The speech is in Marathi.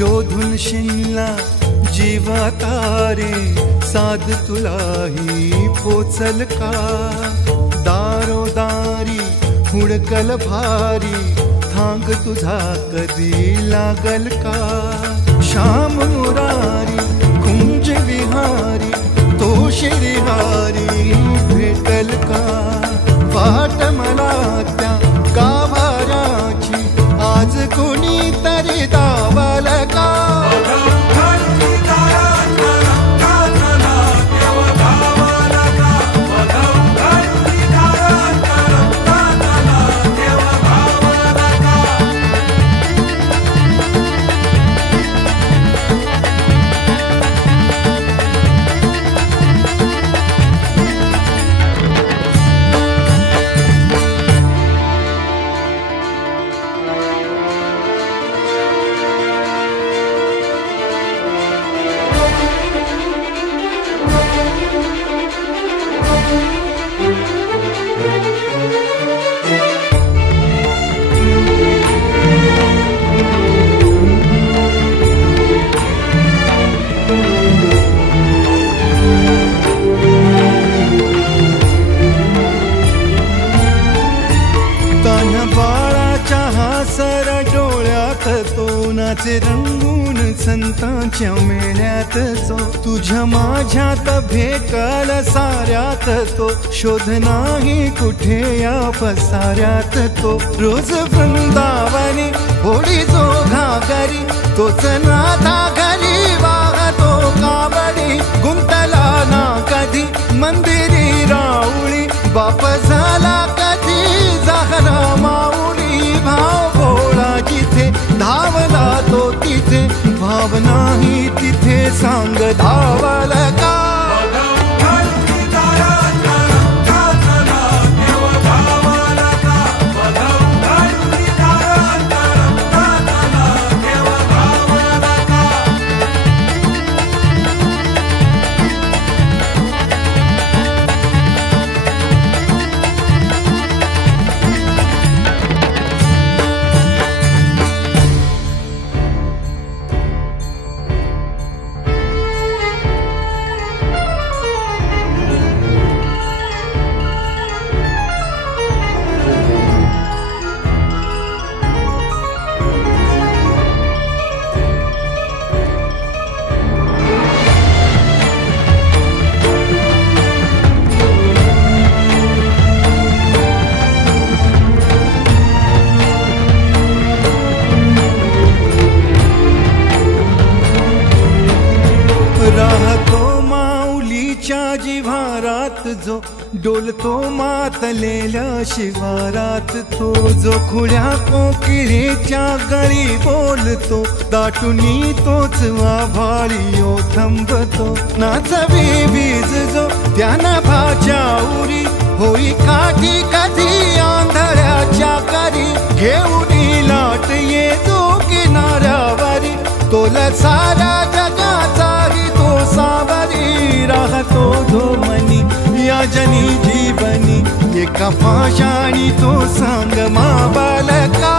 शोधून शिनला जीवा तारे साध तुलाही पोचल का दारोदारी हुडकल भारी थांग तुझा कधी लागल का श्याम मुरारी कुंज विहारी तो शिरिहारी भेटल का वाट मला त्या गाभाऱ्याची आज कोणी तरी दावल का नाचे रंगून संतांच्या मेळ्यात जो तुझ्या माझ्यात भेटल साऱ्यात तो शोध नाही कुठे या पसाऱ्यात तो रोज वृंदावनी होडी जो घागरी तोच नाथा घरी वाहतो कावडी गुंतला ना कधी मंदिरी राऊळी बाप झाला कधी जाहरा माऊली भाव भोळा जिथे धावला तो तिथे भाव नाही तिथे सांग धावल का राहतो माऊलीच्या जिव्हारात जो डोलतो मातलेल्या शिवारात तो जो खुल्या कोकिळेच्या गळी बोलतो दाटुनी तोच आभाळी थांबतो नाचवी वीज जो त्यानं भाच्या उरी होई काठी कधी आंधळ्याच्या करी घेऊन लाट ये जो किनाऱ्यावरी तोल सारा जगाचाही तो सावरी राहतो धोमनी या जनी जीवनी एका पाशाणी तो सांग मावल का